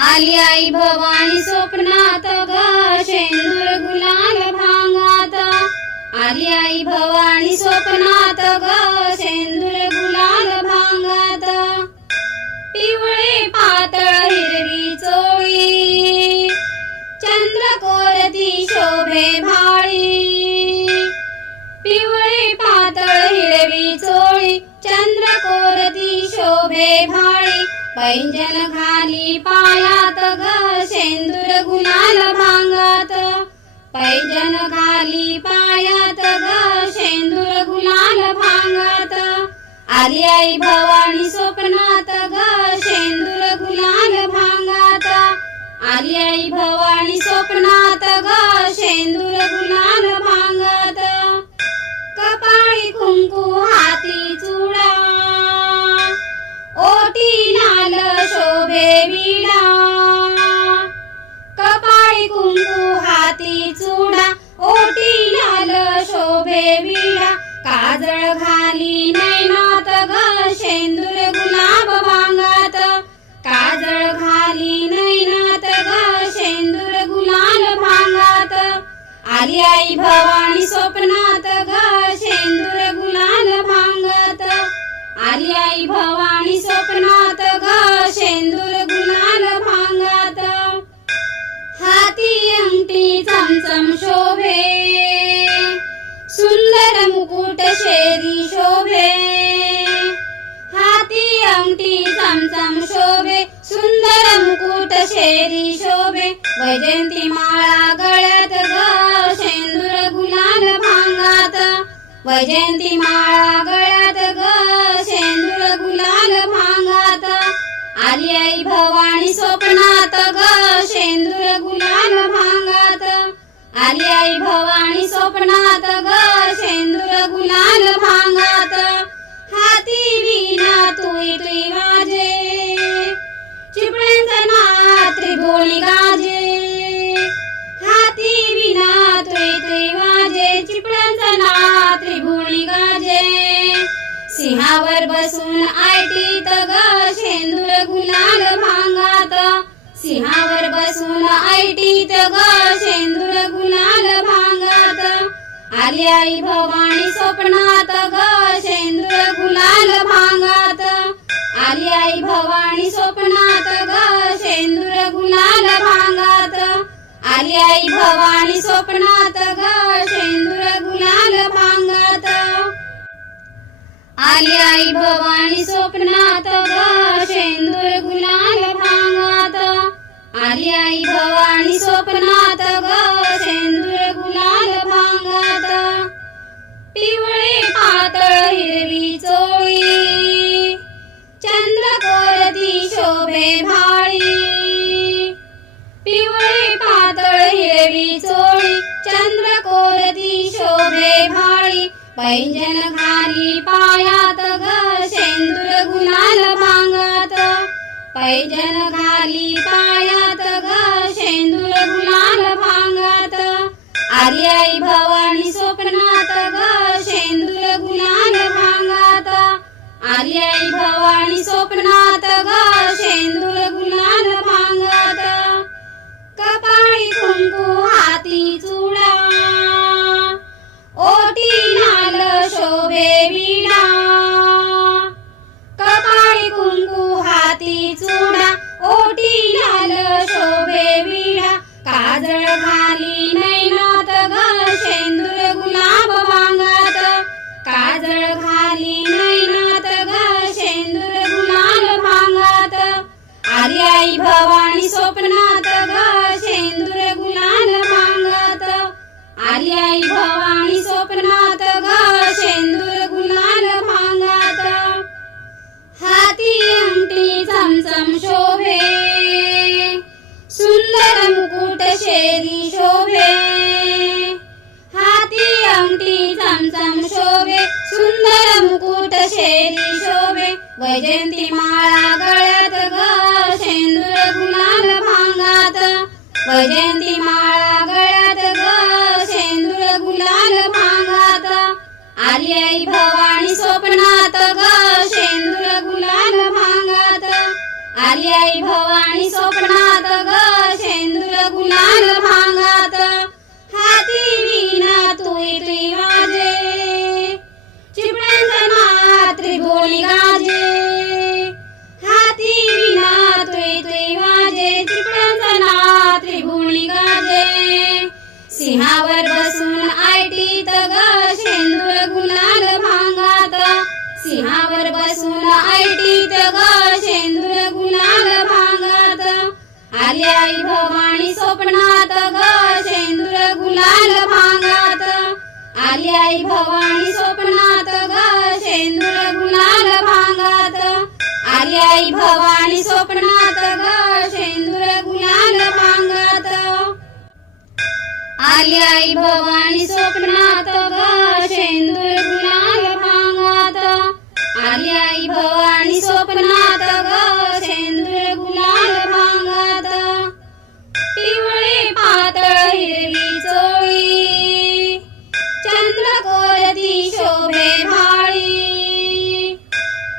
आली आई भवानी स्वप्नात ग शेंदूर गुलाल भांगात। आली आई भवानी स्वप्नात ग शेंदूर गुलाल भांगात। पिवळे पातळ हिरवी चोळी चंद्रकोरती शोभे भाळी। पिवळे पातळ हिरवी चोळी चंद्रकोरती शोभे भाळी। पैंजन घाली पायात ग शेंदूर गुलाल भांगात। पैंजन घाली पायात ग शेंदूर गुलाल भांगात। आली आई भवानी स्वप्नात ग शेंदूर गुलाल भांगात। आली आई भवानी स्वप्नात ग शेंदूर गुलाल भांगात। कपाळी कुंकू हाती चुडा ओटी लाल शोभे विडा। कपाळी कुंकू हाती चुडा ओटी लाल शोभे विडा। काजळ घाली नैनात ग शेंदूर गुलाब भांगात। काजळ घाली नैनात ग शेंदूर गुलाल भांगात। आली आई भवानी स्वप्नात ग शेंदूर गुलाल भांगात। आली आई भवानी स्वप्नात ग शेंदूर गुलाल भांगात। हाती अंगठी चमचम शोभे सुंदर मुकुट शेरी शोभे। हाती अंगठी चमचम शोभे सुंदर मुकुट शेरी शोभे। वैजयंती माळा गळ्यात ग शेंदूर गुलाल भांगात। वैजयंती माळा गळ्यात ग शेंदूर गुलाल भांगात। आली आई भवानी स्वप्नात ग शेंदूर गुलाल भांगात। आली आई भवानी स्वप्नात ग शेंदूर गुलाल भांगात। हाती वीणा तुई तुई वाजे चिपळ्यांचा नाद त्रिभुवनी गाजे। हाती वीणा तुई तुई वाजे चिपळ्यांचा नाद त्रिभुवनी गाजे। सिंहावर बसून आयटीत ग शेंदूर गुलाल भांगात। सिंहावर बसून आयटीत ग शेंदूर गुलाल भांगात। आली आई भवानी स्वप्नात ग शेंदूर गुलाल भांगात। आली आई भवानी स्वप्नात ग शेंदूर गुलाल भांगात। आली आई भवानी स्वप्नात ग शेंदूर गुलाल भांगात। आली आई भवानी स्वप्नात ग शेंदूर गुलाल भांगात। आली आई भवानी स्वप्नात ग शेंदूर गुलाल भांगात। पिवळे पातळ हिरवी चोळी चंद्रकोरती शोभे भाळी। पिवळे पातळ हिरवी चोळी चंद्रकोरती शोभे भाळी। पैंजन घाली पायात ग शेंदूर गुलाल भांगात। पैंजन घाली पायात ग शेंदूर गुलाल भांगात। आली आई भवानी स्वप्नात ग शेंदूर गुलाल भांगात। आली आई भवानी स्वप्नात ग शेंदूर गुलाल भांगात। कपाळी कुंकू हाती चुडा ओटी लाल शोभे विडा। कपाळी कुंकू हाती चुडा ओटी लाल शोभे विडा। काजळ घाली नैनात ग शेंदूर गुलाब भांगात। काजळ घाली नैनात ग शेंदूर गुलाल भांगात। आली आई भवानी स्वप्नात ग शेंदूर गुलाल भांगात। आली आई भवानी स्वप्नात ग शेंदूर गुलाल भांगात। हाती अंगठी चमचम शोभे सुंदर मुकुट शेरी शोभे। हाती अंगठी चमचम शोभे सुंदर मुकुट शेरी शोभे। वैजयंती माळा गळ्यात ग शेंदूर गुलाल भांगात। वैजयंती माळा गळ्यात ग शेंदूर गुलाल भांगात। आली आई भवानी स्वप्नात ग शेंदूर गुलाल भांगात। आली आई भवानी भवानी स्वप्नात ग शेंदूर गुलाल भांगात हाती वीणा तुई तुई वाजे चिपळूणच्या त्रिभुवनी गाजे हाती वीणा तुई तुई वाजे चिपळूणच्या त्रिभुवनी गाजे सिंहावर बसून आयटीत ग शेंदूर गुलाल भांगात सिंहावर बसून आयटीत ग शेंदूर गुलाल भांगात आली आई भवानी स्वप्नात ग शेंदूर गुलाल भांगात आली आई भवानी स्वप्नात ग शेंदूर गुलाल भांगात आली आई भवानी स्वप्नात ग शेंदूर गुलाल भांगात आली आई भवानी स्वप्नात ग शेंदूर गुलाल भांगात आली आई भवानी स्वप्नात ग शेंदूर गुलाल भांगात पिवळे पातळ हिरवी चोळी चंद्रकोरती शोभे भाळी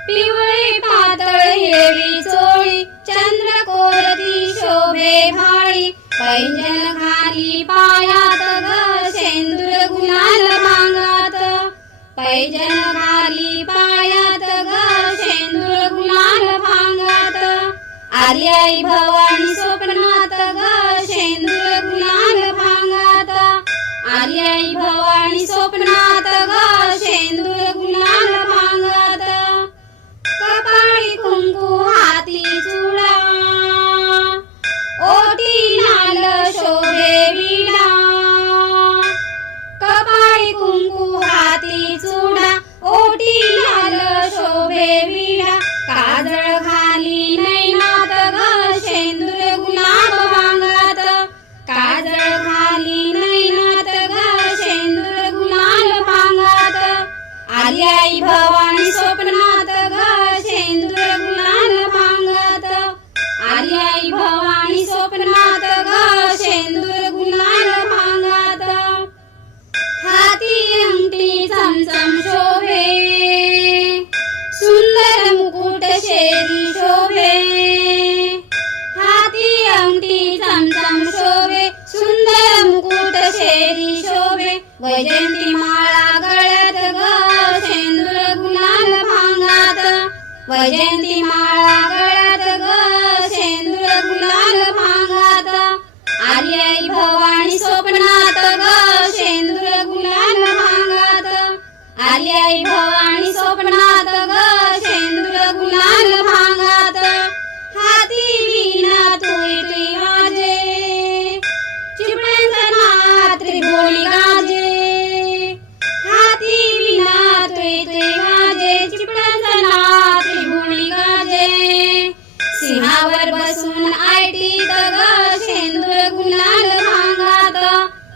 पिवळे पातळ हिरवी चोळी चंद्रकोरती शोभे भाळी पैंजन घाली पायात ग शेंदूर गुलाल भांगात पैंजन घाली पायात ग शेंदूर गुलाल भांगात आली आई भवानी स्वप्नात ग शेंदूर गुलाल भांगात आली आई भवानी स्वप्नात ग शेंदूर गुलाल भांगात कपाळी कुंकू हाती चुडा ओटी लाल शोभे विडा कपाळी कुंकू हाती चुडा ओटी लाल शोभे विडा काजळ घाली नैनात ग शेंदूर गुलाल भांगात काजळ घाली नैनात ग शेंदूर गुलाल भांगात आली आई भवानी स्वप्नात ग शेंदूर गुलाल भांगात आली आई भवानी स्वप्नात ग शेंदूर गुलाल भांगात हाती अंगठी चमचम शोभे सुंदर मुकुट शेरी शोभे हाती अंगठी चमचम शोभे सुंदर मुकुट शेरी शोभे वैजयंती माळा गळ्यात ग शेंदूर गुलाल भांगात वैजयंती माळा गळ्यात ग शेंदूर गुलाल भांगात आली आई भवानी स्वप्नात ग शेंदूर गुलाल भांगात आली आई भवानी स्वप्नात ग शेंदूर गुलाल भांगात हाती वीणा तुई तुई वाजे चिपळूणच्या त्रिभुवनी गाजे हाती वीणा तुई तुई वाजे चिपळूणच्या त्रिभुवनी गाजे सिंहावर बसून आयटीत ग शेंदूर गुलाल भांगात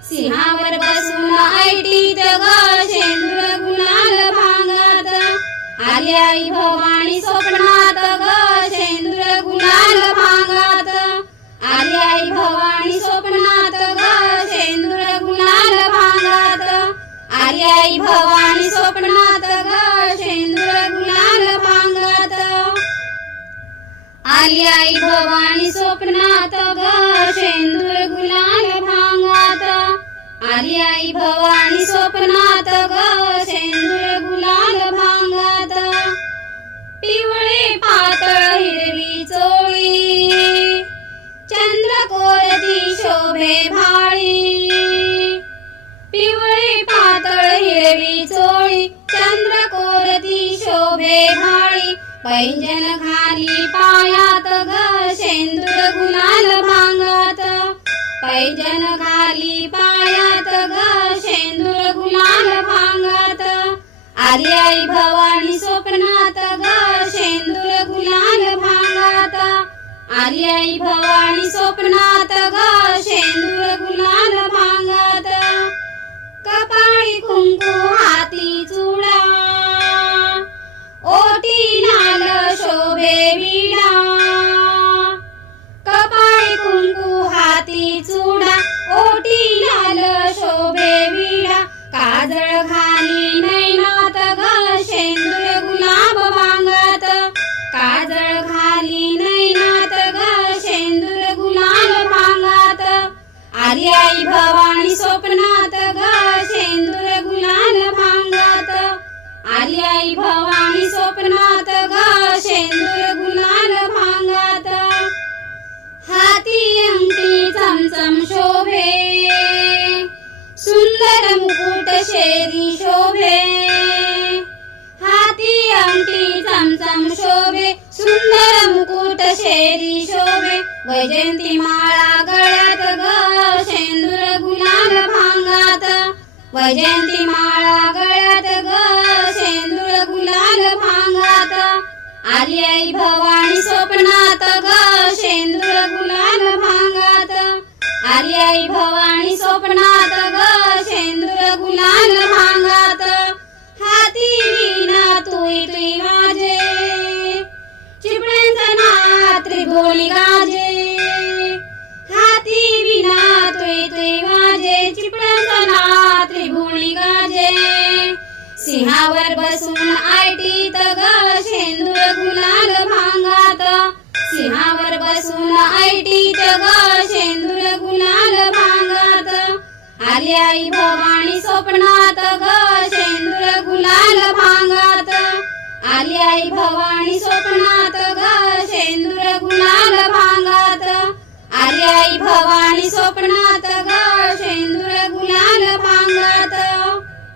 सिंहावर बसून आयटीत ग शेंदूर गुलाल भांगात आली आई भवानी स्वप्नात ग शेंदूर गुलाल भांगात आली आई भवानी स्वप्नात ग शेंदूर गुलाल भांगात आली आई भवानी स्वप्नात ग शेंदूर गुलाल भांगात आली आई भवानी स्वप्नात ग शेंदूर गुलाल भांगात आली आई भवानी स्वप्नात ग शेंदूर गुलाल भांगात पिवळे पातळ हिरवी चोळी चंद्रकोरती शोभे भाळी पिवळे पातळ हिरवी चोळी चंद्रकोरती शोभे भाळी पैंजन घाली पायात ग शेंदूर गुलाल भांगात पैंजन घाली पायात ग शेंदूर गुलाल भांगात आली आई भवानी स्वप्नात ग शेंदूर गुलाल भांगात आली आई भवानी स्वप्नात ग शेंदूर गुलाल भांगात कपाळी कुंकू हाती चुडा ओटी लाल शोभे विडा कपाळी कुंकू हाती चुडा ओटी लाल शोभे विडा काजळ घाली नैनात ग शेंदूर गुलाब भांगात काजळ घाली नैनात ग सुंदर मुकुट शेरी शोभे हाती अंगठी चमचम शोभे सुंदर मुकुट शेरी शोभे वैजयंती माळा गळ्यात ग शेंदूर गुलाल भांगात वैजयंती माळा गळ्यात ग शेंदूर गुलाल भांगात आली आई भवानी स्वप्नात ग शेंदूर गुलाल भांगात आली आई भवानी स्वप्नात ग शेंदूर गुलाल भांगात हाती वीणा तुई तुई वाजे चिपळ्यांचा नाद त्रिभुवनी गाजे हाती वीणा तुई तुई वाजे चिपळ्यांचा नाद त्रिभुवनी गाजे सिंहावर बसून आयटीत ग शेंदूर गुलाल भांगात सिंहावर बसून आयटीत ग शेंदूर गुलाल भांगात आली आई भवानी स्वप्नात ग शेंदूर गुलाल भांगात आली आई भवानी स्वप्नात ग शेंदूर गुलाल भांगात आली आई भवानी स्वप्नात ग